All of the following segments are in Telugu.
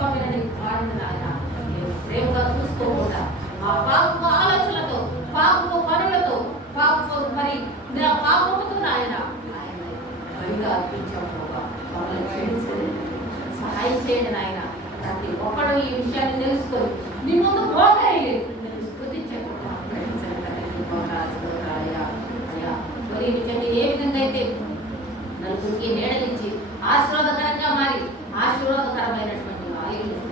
పంపిన వారిని నాయన మీరు ప్రేమగా చూసుకోకుండా ఆ పాపపు ఆలోచనలతో, పాపపు పనులతో, పాపపు మరి పాపముతో నాయన బలిగా అర్పించాము ప్రభా. మమ్మల్ని క్షమించండి, సహాయం చేయండి నాయన. ప్రతి ఒక్కడు ఈ విషయాన్ని తెలుసుకొని నీ ముందు మోకరిల్లి నేను స్తుతించకుండా అయ్యా మరి నిజంగా ఏ విధంగా అయితే నలుగురికి నీడలిచ్చి ఆశీర్వాదకరంగా మారి ఆశీర్వాదకరమైనటువంటి ఆయుర్వేద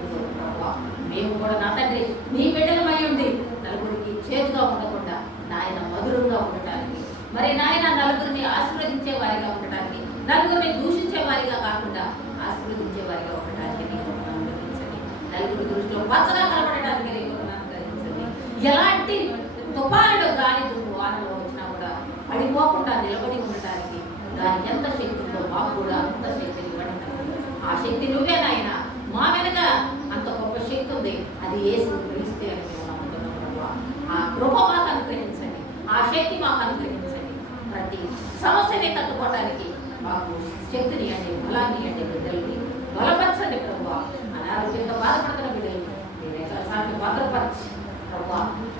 మేము కూడా నా తండ్రి నీ బిడ్డలమై ఉండి నలుగురికి చేతుగా ఉండకుండా నాయన మధురంగా ఉండటానికి, మరి నాయన నలుగురిని ఆశీర్వదించే వారిగా ఉండటానికి, నలుగురిని దూషించే వారిగా కాకుండా ఆశీర్వదించే వారిగా ఉండటానికి నీకు అనుగ్రహించండి. నలుగురి దృష్టిలో పచ్చగా కనబడటానికి నీకు అనుగ్రహించండి. ఎలాంటి తుఫానులు గాలి వానలో వచ్చినా కూడా పడిపోకుండా నిలబడి ఉండటానికి దానికి ఎంత శక్తి ఉందో మాకు కూడా అంత శక్తిని ఇవ్వండి. ఆ శక్తి నువ్వే నాయన. మా వెనక అంత గొప్ప శక్తి ఉంది, అది యేసు క్రీస్తే అని మేము నమ్ముతున్నాం ప్రభు. ఆ కృప మాకు అనుగ్రహించండి, ఆ శక్తి మాకు అనుగ్రహించండి. ప్రతి సమస్యని తట్టుకోవడానికి మాకు శక్తిని అంటే బలాన్ని అంటే బిడ్డల్ని బలపరచండి ప్రభు. అనారోగ్యంతో బాధపడుతున్న బిడ్డల్ని మీరు ఎక్కడికి భద్రపరచి ప్రభు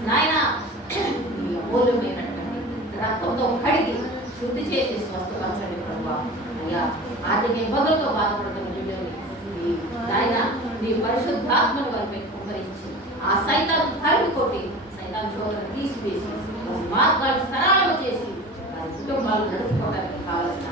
నాయన మీ అమూల్యమైనటువంటి రక్తంతో కడిగి శుద్ధి చేసి స్వస్థపరచండి ప్రభు. అయ్యా ఆర్థిక ఇబ్బందులతో బాధపడుతున్న బిడ్డల్ని నాయన నీ పరిశుద్ధాత్మను వారిపై కుమ్మరించి ఆ సైతాన్ని తరిమి కొట్టి సైతాన్ శోధన తీసివేసి మార్గాలు సరళము చేసి వారి కుటుంబాలు నడుపుకోవడానికి కావాల్సిన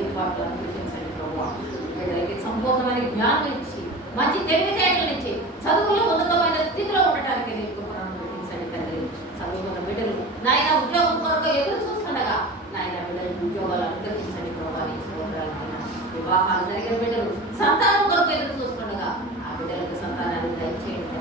ఏర్పాట్లు అనుగ్రహించండి ప్రభు. బిడ్డలకి సంపూర్ణమైన జ్ఞానం ఇచ్చి మంచి తెలివితేటలు ఇచ్చి చదువులో ఉన్నతమైన స్థితిలో ఉండటానికి నీకు అనుగ్రహించండి తండ్రి. చదువుకున్న బిడ్డలు నాయన ఉద్యోగం కొరకు ఎదురు చూస్తుండగా నాయన బిడ్డలకు ఉద్యోగాలు అనుగ్రహించండి ప్రభావి. వివాహాలు జరిగిన బిడ్డలు సంతానం కొరకు ఎదురు చూస్తుండగా ఆ బిడ్డలకు సంతానాన్ని దయచేయండి.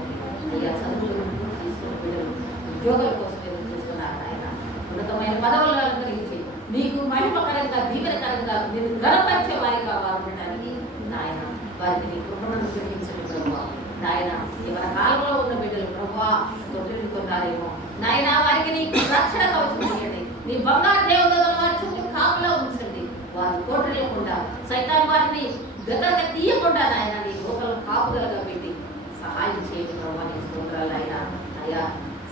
అయ్యా చదువులు తీసుకున్న బిడ్డలు ఉద్యోగాల కోసం ఎదురు చూస్తున్నారు ఆయన. ఉన్నతమైన పదవులను అనుగ్రహించి మీకు మహిమకరంగా దీవెనకరంగా మీరు గణపరిచే వారిగా వాడడానికి నాయన వారికి నీ కృపను అనుగ్రహించండి ప్రభావ. నాయన ఎవరి కాలంలో ఉన్న బిడ్డలు ప్రభావ తొట్టిని కొన్నారేమో నాయన వారికి నీ రక్షణ కవచం చేయండి. నీ బంగారు దేవతల వారి చుట్టూ కాపులో ఉంచండి. వారు తోటలేకుండా సైతాన్ వారిని గతగా తీయకుండా నాయన నీ లోకలను కాపుదలగా పెట్టి సహాయం చేయండి ప్రభావ. నీ స్తోత్రాలు నాయన. అయ్యా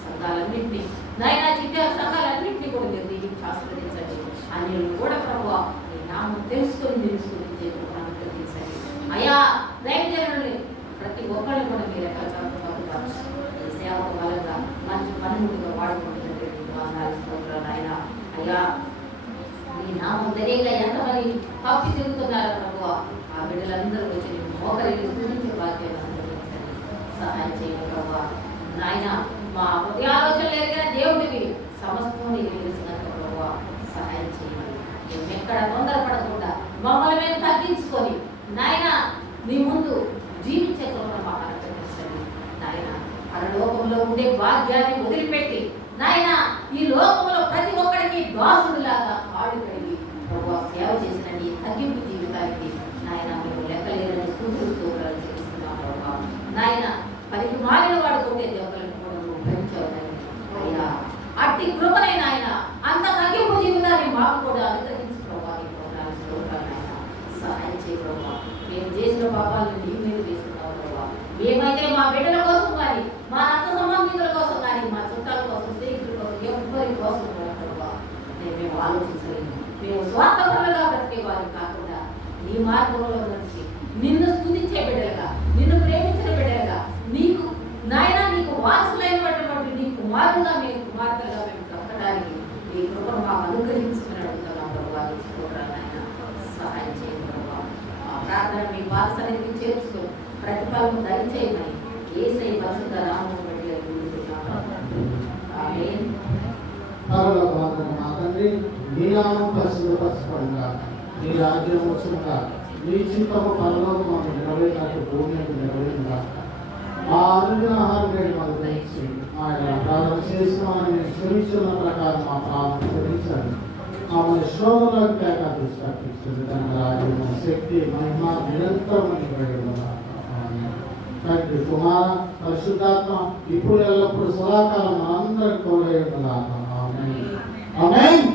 సంఘాలన్నింటినీ నాయన చిట్టాల సంఘాలన్నింటినీ కూడా మీరు దీనికి ఆశీర్వదించండి. అన్యులు కూడా ప్రభావ నీ నామం తెలుసుకొని మీరు స్తుతించే అనుగ్రహించండి. అయ్యా దైవజనుల్ని ప్రతి ఒక్కరిని కూడా మీరు ఎక్కడ చదువుకోవచ్చు ఈ సేవకు బలంగా మంచి పనిముడిగా వాడుకుంటున్నటువంటి స్తోత్రాలు నాయన. అయ్యా నీ నామం తెలియక ఎంతమంది తప్పి తిరుగుతున్నారో ప్రభు ఆ బిడ్డలందరూ వచ్చి మోకరిని స్తుతించే బాధ్యత అనుగ్రహించండి. సహాయం చేయండి ప్రభు. నాయన మా ప్రతి ఆలోచనలు ఎరిగిన దేవుడివి, సమస్తం నీకు తెలిసినట్టు ప్రభు సహాయం చేయండి. మేము ఎక్కడ తొందరపడకుండా మమ్మల్ని మేము తగ్గించుకొని నాయన నీ ముందు జీవించే కృపను మాకు అనుగ్రహించండి నాయన. పరలోకంలో ఉండే భాగ్యాన్ని వదిలిపెట్టి నాయన ఈ లోకంలో ప్రతి ఒక్కరికి దాసుడిలాగా కాడు కడిగి ప్రభు సేవ చేసిన నీ తగ్గింపు జీవితానికి నాయన మేము లెక్కలేదని స్తోత్రాలు చేస్తున్నాం ప్రభు. నాయన పనికి మారిన వాడుకుంటే దెబ్బలను కూడా నువ్వు పెంచావు అయ్యా. అట్టి కృపనే నాయన అంత తగ్గింపు జీవితాన్ని మాకు కూడా అనుగ్రహించు ప్రభావ. నీ ప్రోగ్రాలు స్తోత్రాలు నాయన. సహాయం చేయ ప్రభావ. మేము చేసిన పాపాలను నీ మీద తీసుకున్నావు ప్రభావ. మేమైతే మా బిడ్డల కోసం కానీ మా రక్త సంబంధితుల కోసం కానీ మా చుట్టాల కోసం స్నేహితుల కోసం ఎవరి కోసం ప్రభావ మేము ఆలోచించలేము. మేము స్వార్థపరులుగా బ్రతికే వారు కాకుండా నీ మార్గంలో నుంచి నిన్ను స్తుతించే బిడ్డలుగా, నిన్ను ప్రేమించిన బిడ్డలుగా, నీకు నాయన నీకు వారసులైనటువంటి నీ కుమారులుగా మేము కుమార్తెలుగా మేము బ్రతకడానికి నీ కృపను మాకు అనుగ్రహించమని అడుగుతున్నాం ప్రభావ. నాయన సహాయం చేయండి ప్రభావ. ఆ ప్రార్థన మీ పాద సన్నిధికి చేర్చుకొని ప్రతిఫలం దయచేయమని యేసయ్య పరిశుద్ధ నామమున బట్టి అడుగుతున్నాము. ఆమేన్. మా తండ్రి నీ నామం పరిశుద్ధపరచబడుగా, నీ రాజ్యం వచ్చుగా, నీ చిత్తము పరలోకము నెరవేరినట్టు భూమి మీద నెరవేరుగా. మా అనుదినాహారం నేడు మాకు దయచేసి ఆయన ప్రార్థన చేస్తున్నామని క్షమించిన ప్రకారం మా పాపం క్షమించండి. మమ్మల్ని శోధనలకు తప్పించండి. తన రాజ్యం శక్తి మహిమ నిరంతరం తండ్రి కుమార పరిశుద్ధాత్మ ఇప్పుడు ఎల్లప్పుడు సదాకాలం మనందరికి తోడై ఉండాలి. ఆమేన్.